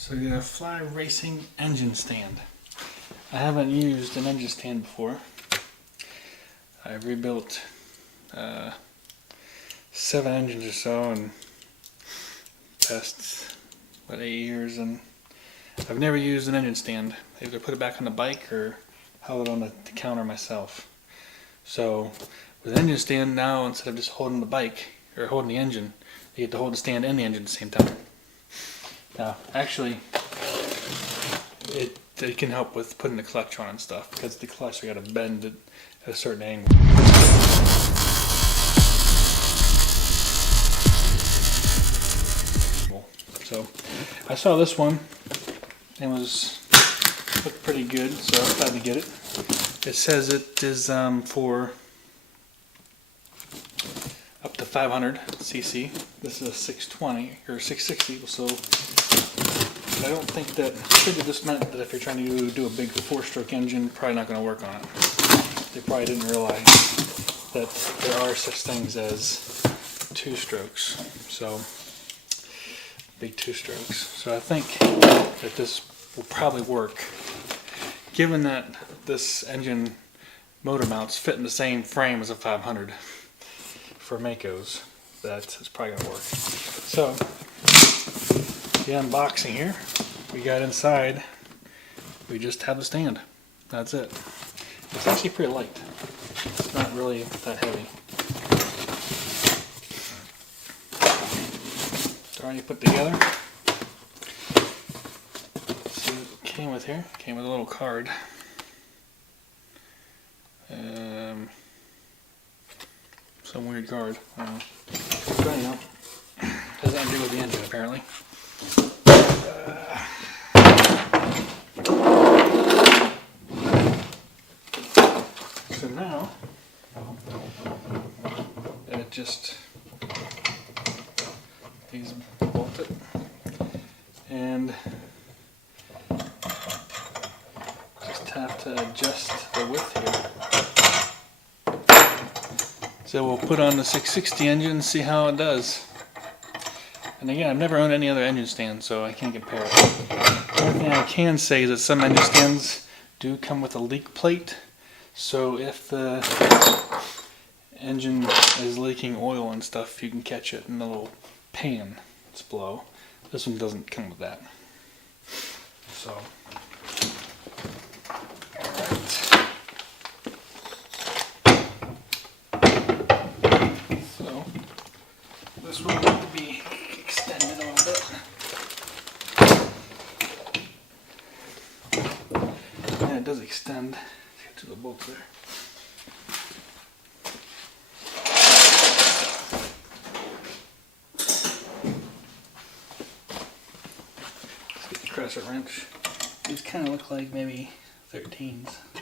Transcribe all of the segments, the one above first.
So we got a Fly Racing engine stand. I haven't used an engine stand before. I rebuilt 7 engines or so in the past, 8 years, and I've never used an engine stand. I either put it back on the bike or held it on the counter myself. So with an engine stand now, instead of just holding the bike or holding the engine, you get to hold the stand and the engine at the same time. Now, actually, it can help with putting the clutch on and stuff, because the clutch, you got to bend it at a certain angle. So I saw this one and looked pretty good, so I decided to get it. It says it is for up to 500 cc. This is a 620 or 660, so I don't think that. I figured this meant that if you're trying to do a big 4-stroke engine, probably not going to work on it. They probably didn't realize that there are such things as 2 strokes. So big 2 strokes. So I think that this will probably work, given that this engine motor mounts fit in the same frame as a 500 for Maicos. That is probably going to work. So the unboxing here, we got inside, we just have the stand. That's it. It's actually pretty light. It's not really that heavy. It's already put together. See what it came with here. Came with a little card. Some weird card. I don't know. But anyhow, has nothing to do with the engine apparently. So now, it just, these bolt it, and just have to adjust the width here. So we'll put on the 660 engine and see how it does. And again, I've never owned any other engine stand, so I can't compare it. The only thing I can say is that some engine stands do come with a leak plate. So if the engine is leaking oil and stuff, you can catch it in the little pan that's below. This one doesn't come with that. So, alright. So, this will need to be extended a little bit. And it does extend to the bolt there. Let's get the crescent wrench. These kind of look like maybe 13s. I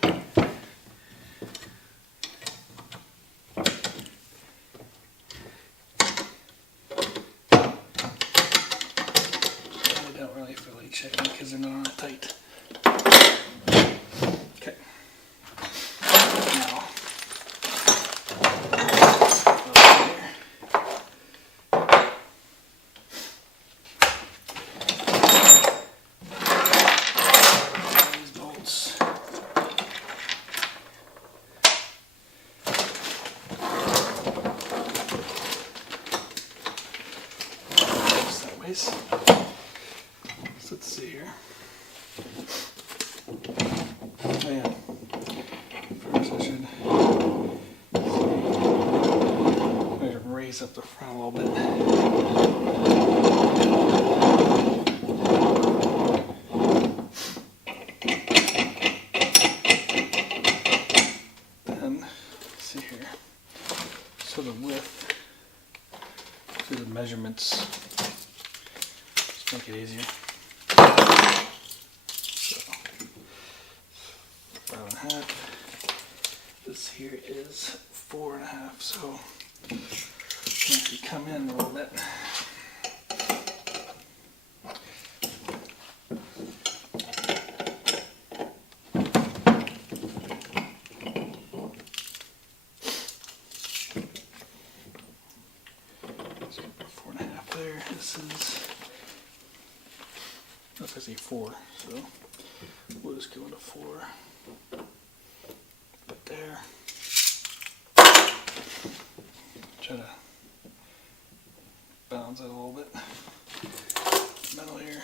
don't really feel like checking because they're not tight. Okay. Now, these bolts. Sideways. So let's see here. Oh yeah. First I should raise up the front a little bit. Then, let's see here. So the width, do the measurements, just make it easier. So, 5.5. This here is 4.5, so if you come in a little bit. Let's get 4.5 there. This is If I see 4, so we'll just go into 4. Put there. Try to balance it a little bit. Metal here.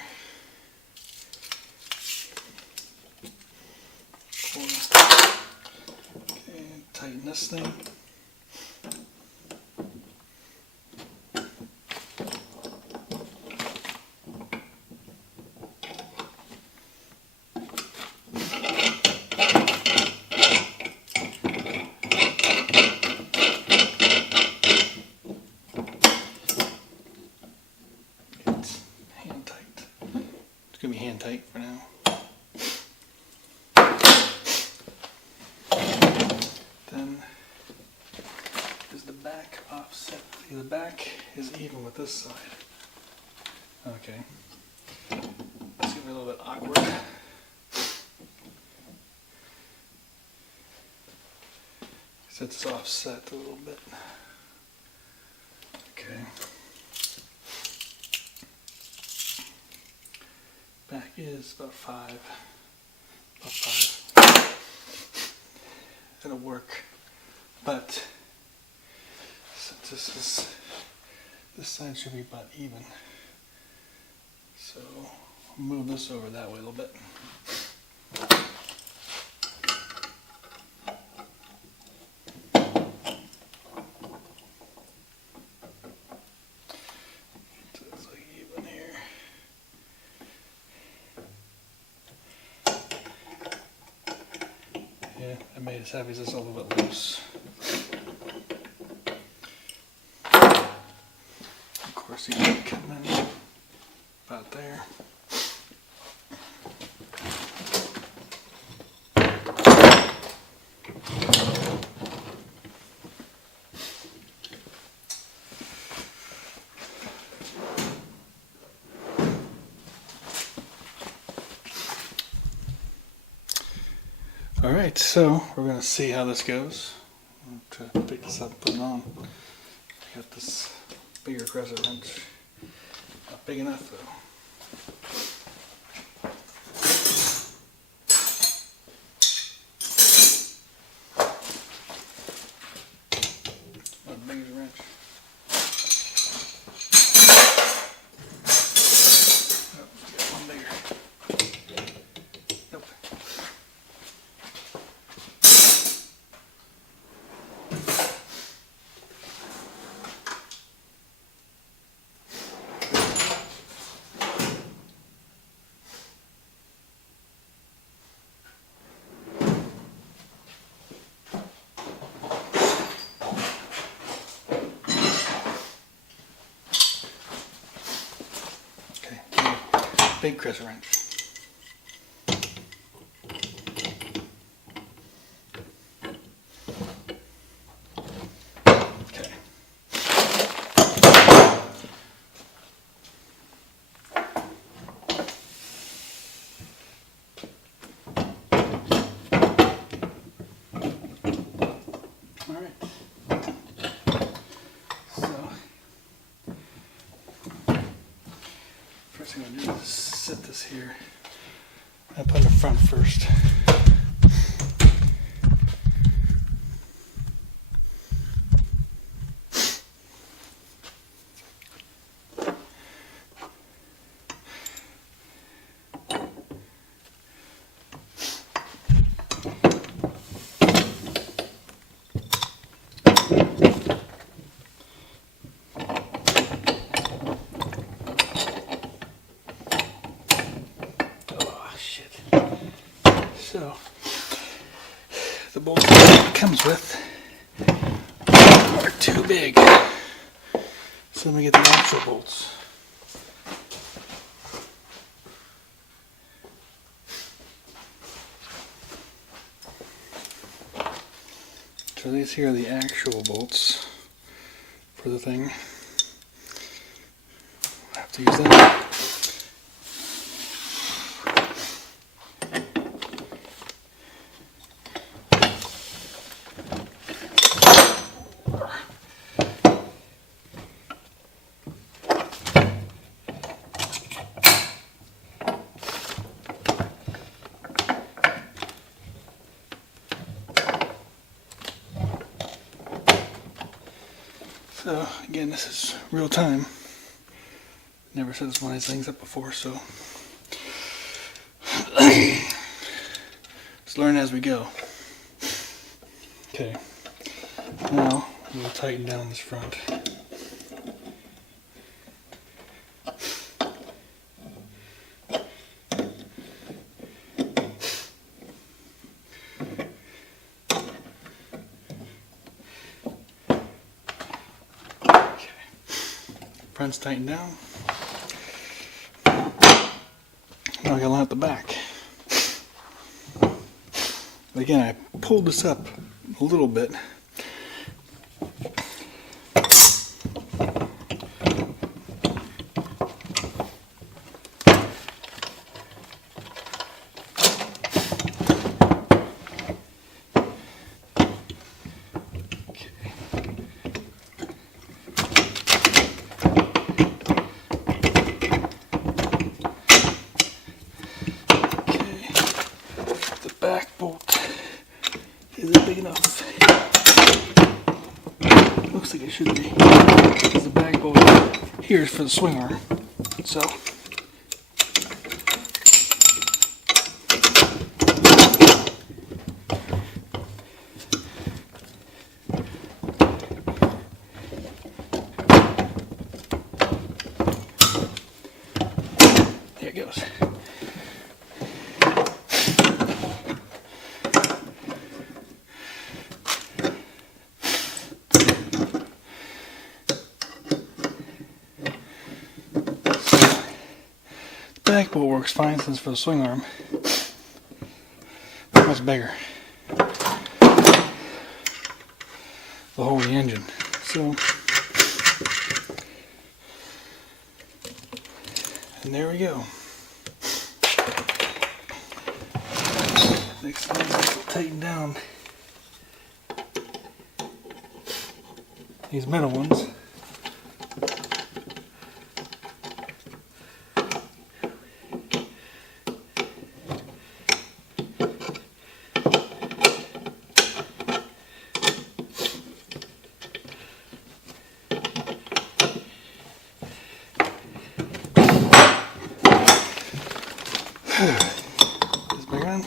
4. Okay, tighten this thing. Gonna be hand tight for now. Then is the back offset. See, the back is even with this side. Okay. It's gonna be a little bit awkward. So it's offset a little bit. Okay. Back is about 5. About 5. It'll work, but since this side should be about even, so I'll move this over that way a little bit. Yeah, I made it heavy, just a little bit loose. Of course, you can come in about there. Alright, so we're going to see how this goes. I'm try to pick this up and put it on. I got this bigger crescent wrench. Not big enough though. Not big as a wrench. Oh, get one bigger. Nope. Big crescent wrench. Okay. All right. So first thing I'm gonna do is set this here. I put the front first. So, the bolts it comes with are too big. So let me get the actual bolts. So these here are the actual bolts for the thing. I have to use them. So again, this is real time. Never set one of these things up before, so just learn as we go. Okay, now we'll tighten down this front. Front's tightened down. Now I gotta line up the back. Again, I pulled this up a little bit. Back bolt isn't big enough. Looks like it should be. Because the back bolt here is for the swing arm. So there it goes. Back bolt works fine since for the swing arm. Much bigger. The whole of the engine. So, and there we go. Next thing is to tighten down these middle ones. This big one.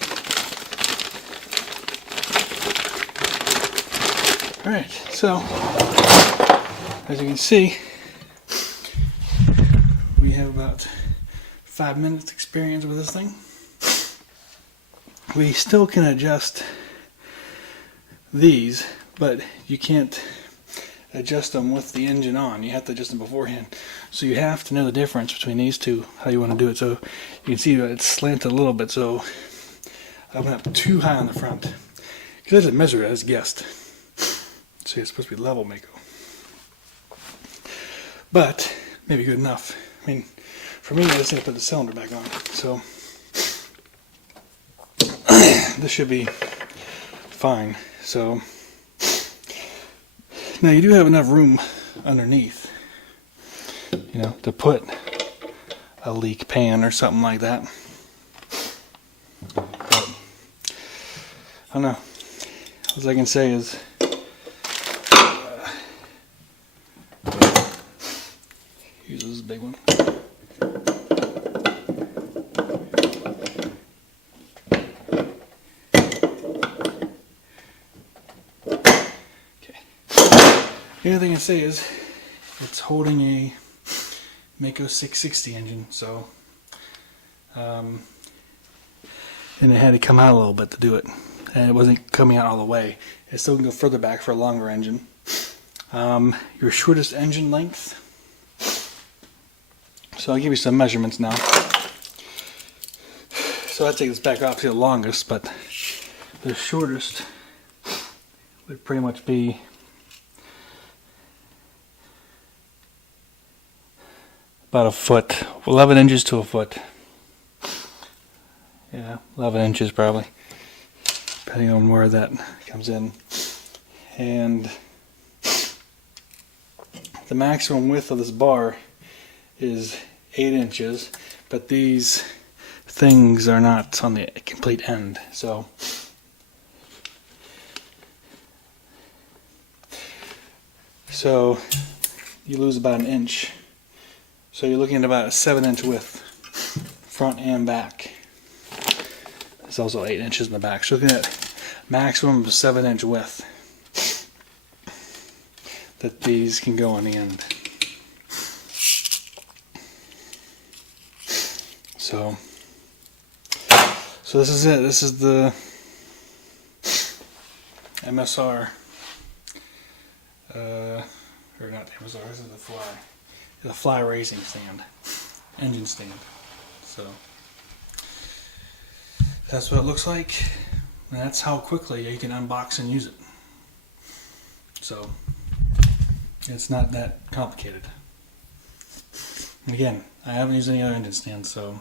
Alright, so as you can see, we have about 5 minutes experience with this thing. We still can adjust these, but you can't adjust them with the engine on. You have to adjust them beforehand. So you have to know the difference between these two, how you want to do it. So you can see that it's slanted a little bit, so I went up too high on the front. Because I didn't measure it, I just guessed. See, it's supposed to be level, Maicos. But maybe good enough. I mean, for me, I just need to put the cylinder back on. So this should be fine. So now you do have enough room underneath, you know, to put a leak pan or something like that. But I don't know. All I can say is use this big one. The other thing I say is it's holding a Maicos 660 engine, so and it had to come out a little bit to do it, and it wasn't coming out all the way. It still can go further back for a longer engine. Your shortest engine length, so I'll give you some measurements now. So I'll take this back off to the longest, but the shortest would pretty much be about a foot, 11 inches to a foot. Yeah, 11 inches probably, depending on where that comes in. And the maximum width of this bar is 8 inches, but these things are not on the complete end. So So you lose about 1 inch. So you're looking at about a 7-inch width, front and back. There's also 8 inches in the back. So looking at maximum of 7-inch width that these can go on the end. So this is it. This is the MSR, or not the MSR, this is the Fly racing stand, engine stand. So that's what it looks like, and that's how quickly you can unbox and use it. So it's not that complicated. And again, I haven't used any other engine stands, so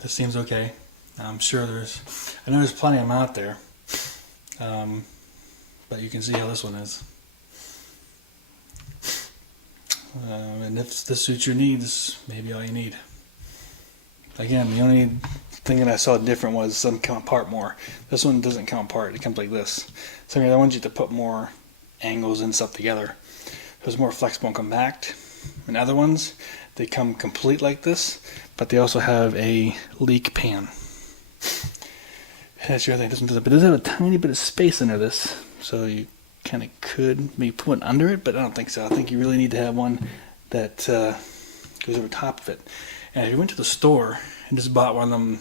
this seems okay. I'm sure I know there's plenty of them out there, but you can see how this one is. And if this suits your needs, maybe all you need. Again, the only thing that I saw different was some come apart more. This one doesn't come apart, it comes like this. Some of the other ones you have to put more angles and stuff together. So it's more flexible and compact. And other ones, they come complete like this, but they also have a leak pan. And that's the other thing, this one doesn't, but it does have a tiny bit of space under this, so you kind of could maybe put one under it, but I don't think so. I think you really need to have one that goes over top of it. And if you went to the store and just bought one of them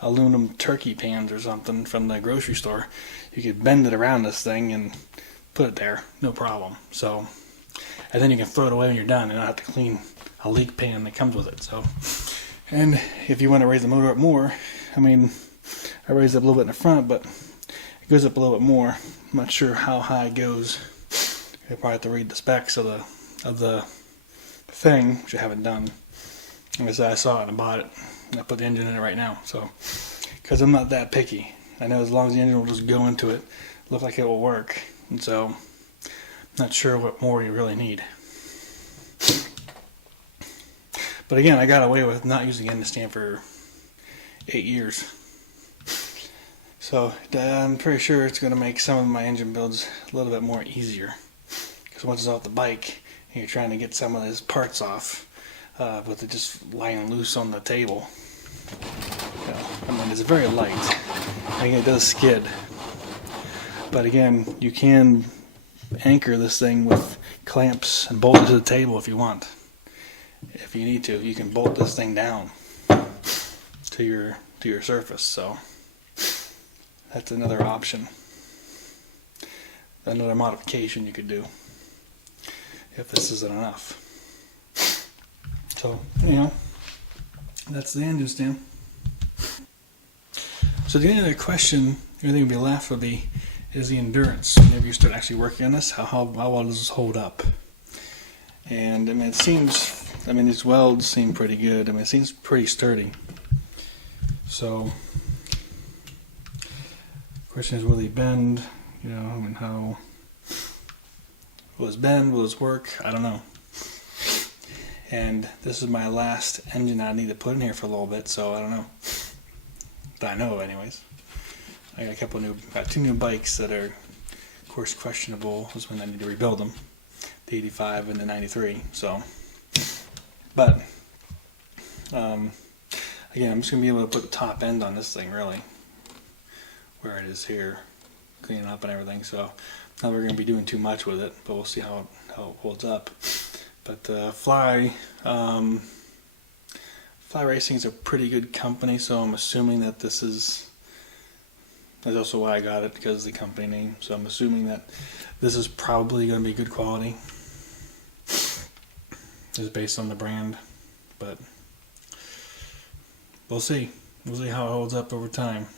aluminum turkey pans or something from the grocery store, you could bend it around this thing and put it there, no problem. So, and then you can throw it away when you're done and not have to clean a leak pan that comes with it. So, and if you want to raise the motor up more, I mean, I raised it up a little bit in the front, but it goes up a little bit more. I'm not sure how high it goes. I probably have to read the specs of the thing, which I haven't done. Like I said, I saw it and I bought it, and I put the engine in it right now. So, because I'm not that picky, I know as long as the engine will just go into it, look like it will work. And so, I'm not sure what more you really need. But again, I got away with not using engine stand for 8 years. So I'm pretty sure it's going to make some of my engine builds a little bit more easier. Because once it's off the bike, and you're trying to get some of those parts off, with it just lying loose on the table. I mean, it's very light. I think it does skid. But again, you can anchor this thing with clamps and bolt it to the table if you want. If you need to, you can bolt this thing down to your surface. So that's another option, another modification you could do if this isn't enough. So anyhow, that's the engine stand. So the only other question, the only thing would be left would be, is the endurance. Whenever you start actually working on this, how well does this hold up? And I mean, it seems, I mean, these welds seem pretty good. I mean, it seems pretty sturdy. So, the question is, will they bend? You know, I mean, how will this bend? Will this work? I don't know. And this is my last engine I need to put in here for a little bit, so I don't know. That I know of, anyways. I got 2 new bikes that are, of course, questionable. This when I need to rebuild them, the 85 and the 93. So, but again, I'm just gonna be able to put the top end on this thing, really, where it is here, clean it up and everything. So, not we're gonna be doing too much with it, but we'll see how it holds up. But Fly Racing is a pretty good company, so I'm assuming that this is. That's also why I got it, because of the company name. So I'm assuming that this is probably going to be good quality, just based on the brand. But we'll see. We'll see how it holds up over time.